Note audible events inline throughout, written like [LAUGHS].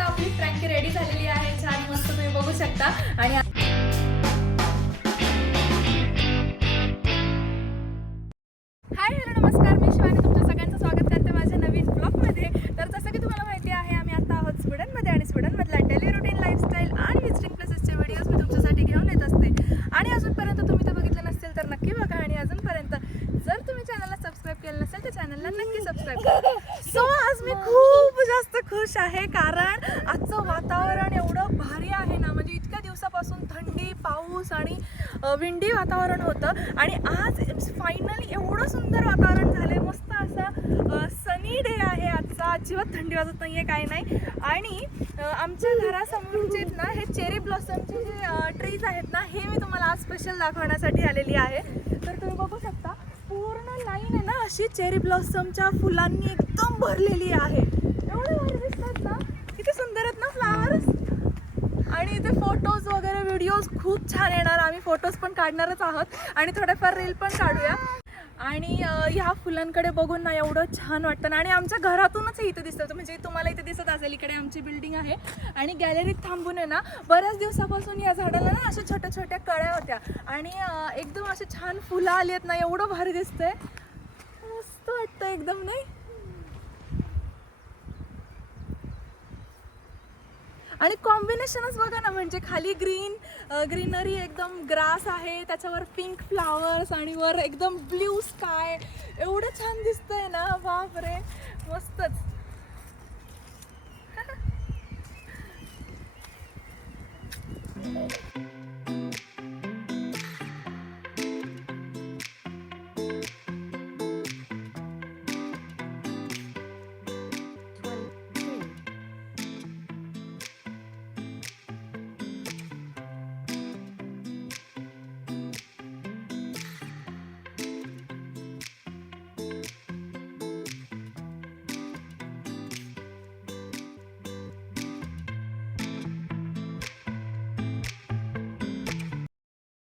आता आपली फ्रँकी रेडी झालेली आहे. छान मस्त तुम्ही बघू शकता. आणि आणि विंडी वातावरण होतं. आणि आज फायनली एवढं सुंदर वातावरण झालं आहे मस्त असा सनी डे आहे आजचा. अजिबात थंडी वाजत नाही आहे काही नाही. आणि आमच्या घरासमोरचे आहेत ना हे चेरी ब्लॉसमचे जे ट्रीज आहेत ना हे मी तुम्हाला आज स्पेशल दाखवण्यासाठी आलेली आहे. तर तुम्ही बघू शकता पूर्ण लाईन आहे ना अशी चेरी ब्लॉसमच्या फुलांनी एकदम भरलेली आहे एवढे भारी दिसतात ना किती सुंदर आहेत ना फ्लावर्स आणि इथे फोटोज फोटोज खूप छान येणार. आम्ही फोटोज पण काढणारच आहोत. आणि थोडेफार रील पण काढूया. आणि ह्या फुलांकडे बघून ना एवढं छान वाटतं. आणि आमच्या घरातूनच हे इथे दिसतं. म्हणजे तुम्हाला इथे दिसत असेल इकडे आमची बिल्डिंग आहे. आणि गॅलरीत थांबून आहे ना बऱ्याच दिवसापासून या झाडाला ना अशा छोट्या छोट्या कळ्या होत्या. आणि एकदम असे छान फुलं आली आहेत ना एवढं भारी दिसतंय. मस्त वाटतं एकदम नाही? आणि कॉम्बिनेशनच बघा ना म्हणजे खाली ग्रीन ग्रीनरी एकदम ग्रास आहे त्याच्यावर पिंक फ्लावर्स आणि वर एकदम ब्ल्यू स्काय एवढं छान दिसतंय ना बाप रे मस्तच. [LAUGHS]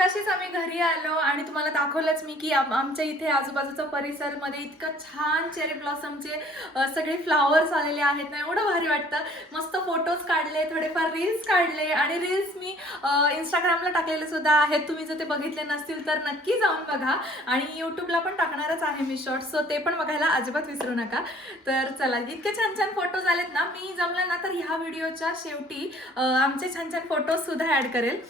मगाशीच आम्ही घरी आलो आणि तुम्हाला दाखवलंच मी की आम- आमच्या इथे आजूबाजूचा परिसरमध्ये इतकं छान चेरी ब्लॉसमचे सगळे फ्लावर्स आलेले आहेत ना एवढं भारी वाटतं. मस्त फोटोज काढले थोडेफार रील्स काढले आणि रील्स मी इंस्टाग्रामला टाकलेले सुद्धा आहेत. तुम्ही जर ते बघितले नसतील तर नक्की जाऊन बघा. आणि यूट्यूबला पण टाकणारच आहे मी शॉर्ट्स सो ते पण बघायला अजिबात विसरू नका. तर चला इतके छान छान फोटोज आलेत ना मी जमलं ना तर ह्या व्हिडिओच्या शेवटी आमचे छान छान फोटोज सुद्धा ॲड करेल.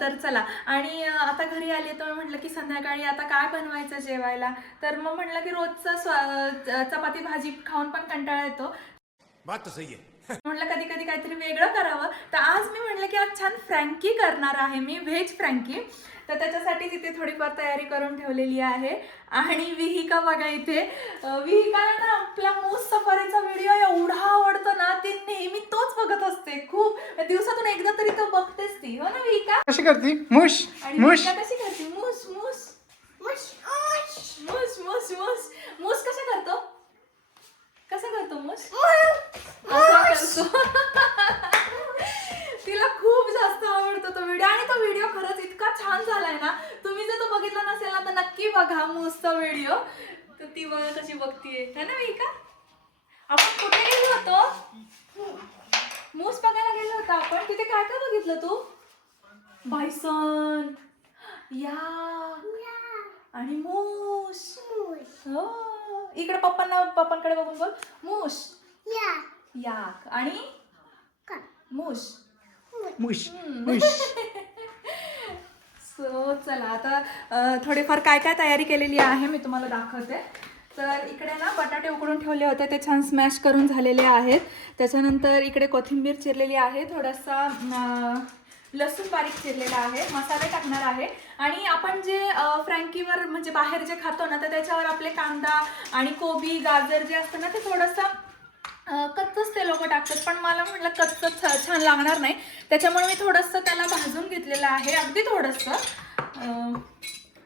तर चला. आणि आता घरी आले तर म्हटलं की संध्याकाळी आता काय बनवायचं जेवायला? तर मग म्हटलं की रोजचा स्वा चपाती भाजी खाऊन पण कंटाळा येतो. बात तो सही है [LAUGHS] म्हटलं कधी कधी काहीतरी वेगळं करावं. तर आज मी म्हटलं की आज छान फ्रँकी करणार आहे मी व्हेज फ्रँकी. तर त्याच्यासाठी तिथे थोडीफार तयारी करून ठेवलेली आहे. आणि विहिका बघा इथे. विहिकाला ना आपला मूस सफारीचा व्हिडिओ एवढा आवडतो ना ती नेहमी तोच बघत असते. खूप दिवसातून एकदा तरी तो बघतेच ती. हो ना विहिका? कशी करती? मुश आणि मुश. कशी करते? मूस मूस मूस मूस मूस मूस मूस कसा करतो? कसा करतो मूस असा करतो. तिला खूप जास्त आवडतो तो व्हिडिओ. आणि तो व्हिडिओ खरंच इतका छान झालाय ना तुम्ही जर तो बघितला नसेल ना तर नक्की बघा मूसचा व्हिडिओ. तर ती बघा कशी बघतीये. है ना विका आपण कुठे गेलो होतो मूस बघायला गेलो होतो आपण. तिथे काय काय बघितलं तू? बायसन. या. आणि मूस. हो. इकडे पप्पांना पप्पांकडे बघून बोल. मूस. याक आणि? मूस. मुश मुश सो चला आता थोडीफार काय काय तयारी केलेली आहे मी तुम्हाला दाखवते. तर इकडे ना बटाटे उकडून ठेवले होते ते छान स्मॅश करून झालेले आहेत. त्याच्यानंतर इकडे कोथिंबीर चिरलेली आहे थोडासा लसूण बारीक चिरलेला आहे मसाले टाकणार आहे. आणि आपण जे फ्रँकीवर म्हणजे बाहेर जे खातो ना तर त्याच्यावर आपले कांदा आणि कोबी गाजर जे असतं ना ते थोडंसं कच्चंच ते लोक टाकतात. पण मला म्हटलं कच्चंच छ- छान लागणार नाही. त्याच्यामुळे मी थोडंसं त्याला भाजून घेतलेलं आहे अगदी थोडंसं.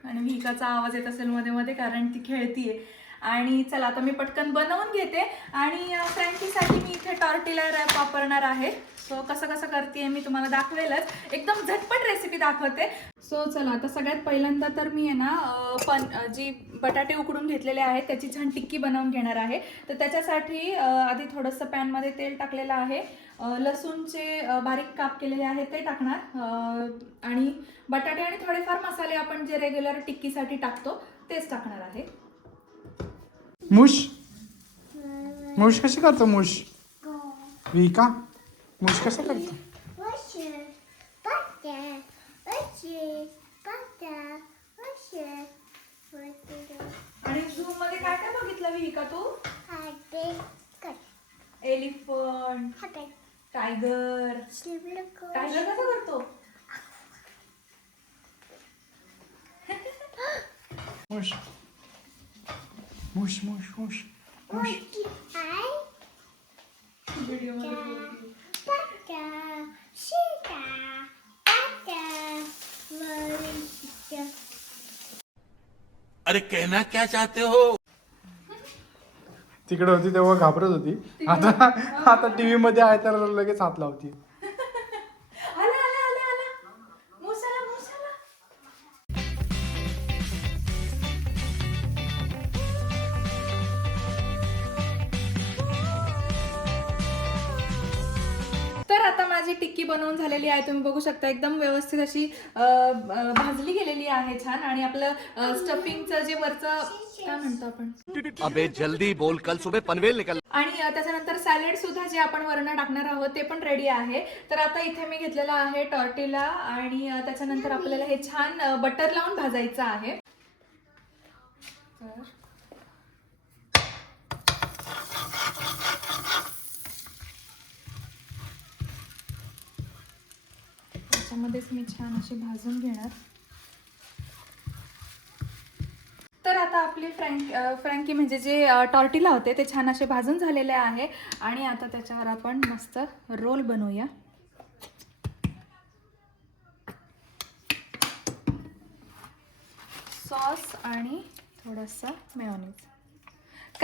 आणि भिकाचा आवाज येत असेल मध्ये मध्ये कारण ती खेळतीये. आणि चला आता मी पटकन बनवून घेते. आणि फ्रँकीसाठी मी इथे टॉर्टिला रॅप वापरणार आहे. सो कसं कसं करते मी तुम्हाला दाखवेलच. एकदम झटपट रेसिपी दाखवते. सो चला आता सगळ्यात पहिल्यांदा तर मी आहे ना पण जी बटाटे उकडून घेतलेले आहेत त्याची छान टिक्की बनवून घेणार आहे. तर त्याच्यासाठी आधी थोडंसं पॅनमध्ये तेल टाकलेलं आहे. लसूणचे बारीक काप केलेले आहेत ते टाकणार. आणि बटाटे आणि थोडेफार मसाले आपण जे रेग्युलर टिक्कीसाठी टाकतो तेच टाकणार आहे. मुश? मुश कशी करतो मुश? विका? मुश कसं करतो? आणि झूममध्ये काय काय बघितलं तू? एलिफंट टायगर टायगर कसं करतो? [LAUGHS] मुश. मुश मुश मुश मुश अरे कहना क्या चाहते हो? तिकडे होती तेव्हा घाबरत होती. आता आता टीव्ही मध्ये आहे तर लगेच हात लावती तर आता माझी टिक्की बनवून झालेली आहे. तुम्ही बघू शकता एकदम व्यवस्थित अशी भाजली गेलेली आहे छान. आणि आपलं स्टफिंगचं जे वरचं काय म्हणतो आपण? अबे जल्दी बोल. कल सुबह पनवेल निकल. आणि त्याच्यानंतर सॅलेड सुद्धा जे आपण वरण टाकणार आहोत ते पण रेडी आहे. तर आता इथे मी घेतलेलं आहे टॉर्टिला आणि त्याच्यानंतर आपल्याला हे छान बटर लावून भाजायचं आहे. तर त्याच्यामध्येच मी छान अशी भाजून घेणार. तर आता आपली फ्रँक फ्रँकी म्हणजे जे अ, टॉर्टिला होते ते छान असे भाजून झालेले आहे. आणि आता त्याच्यावर आपण मस्त रोल बनवूया. सॉस आणि थोडंसं मेयोनीज.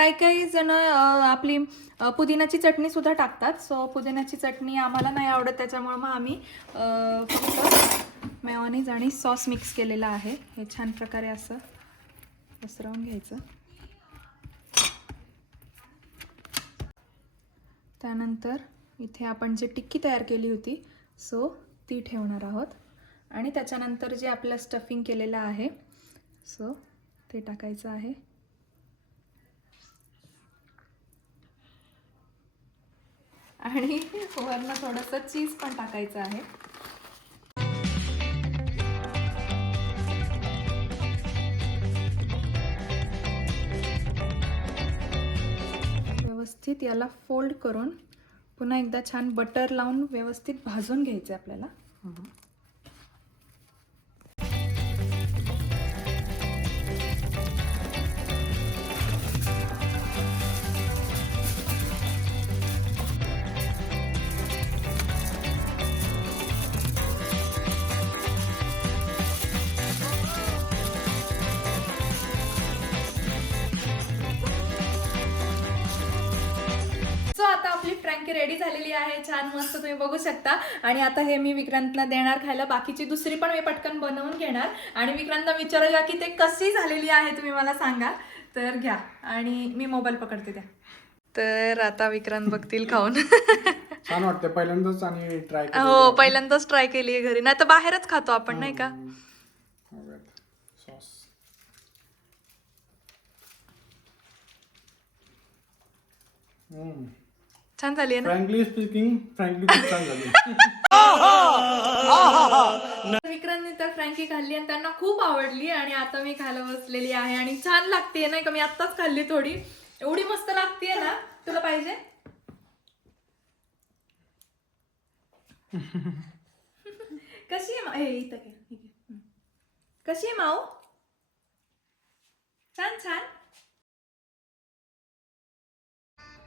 काही काही जण आपली पुदिन्याची पुदिनाची चटणी सुद्धा टाकतात. सो पुदिनाची चटणी आम्हाला नाही आवडत त्याच्यामुळे मग आम्ही अ, फक्त आणि सॉस मिक्स केलेला आहे. हे छान प्रकारे असं पसरवून घ्यायचं. त्यानंतर इथे आपण जे टिक्की तयार केली होती सो ती ठेवणार आहोत. आणि त्याच्यानंतर जे आपलं स्टफिंग केलेलं आहे सो ते टाकायचं आहे. आणि वरनं थोडंसं चीज पण टाकायचं आहे. व्यवस्थित याला फोल्ड करून पुन्हा एकदा छान बटर लावून व्यवस्थित भाजून घ्यायचं आपल्याला. फ्रँकी रेडी झालेली आहे छान मस्त तुम्ही बघू शकता. आणि आता हे मी विक्रांतला देणार खायला. बाकीची दुसरी पण मी पटकन बनवून घेणार. आणि विक्रांतला विचारूया की ते कशी झालेली आहे तुम्ही मला सांगा. तर घ्या. आणि मी मोबाईल पकडते त्या. तर आता विक्रांत बघतील खाऊन. छान वाटते पहिल्यांदाच आणि ट्राय हो पहिल्यांदाच ट्राय केली आहे घरी. नाही तर बाहेरच खातो आपण नाही का? सॉस छान झाली आहे ना? फ्रँकली स्पीकिंग फ्रँकली खूप छान झाली. विक्रांतने तर फ्रँकी खाल्ली आणि त्यांना खूप आवडली आणि आता मी खायला बसलेली आहे आणि छान लागते नाही का? मी आत्ताच खाल्ली थोडी. एवढी मस्त लागते ना? तुला पाहिजे? कशी आहे हे इथं. कशी आहे माऊ? छान छान.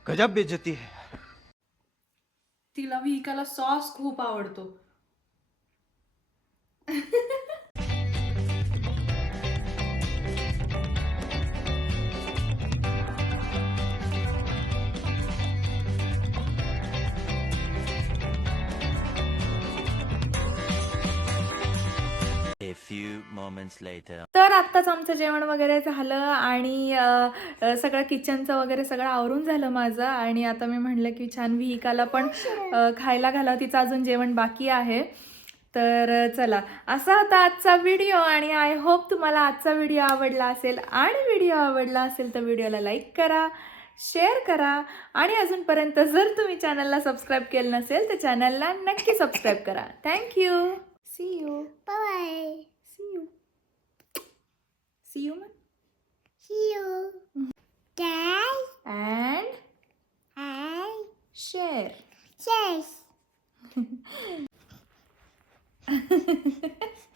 गजब बेइज्जती है। तिला विहिकाला सॉस खूप आवडतो. [LAUGHS] तर आत्ताच आमचं जेवण वगैरे झालं आणि सगळं किचनचं वगैरे सगळं आवरून झालं माझं आणि आता मी म्हणलं की छान विहिकाला पण खायला घालावं तिचं अजून जेवण बाकी आहे. तर चला. असा होता आजचा व्हिडिओ आणि आय होप तुम्हाला आजचा व्हिडिओ आवडला असेल आणि व्हिडिओ आवडला असेल तर व्हिडिओला लाईक करा शेअर करा आणि अजूनपर्यंत जर तुम्ही चॅनलला सबस्क्राईब केलं नसेल तर चॅनलला नक्की सबस्क्राईब करा. Thank you see you See you. See you, man. See you. Try and I share. Share. [LAUGHS]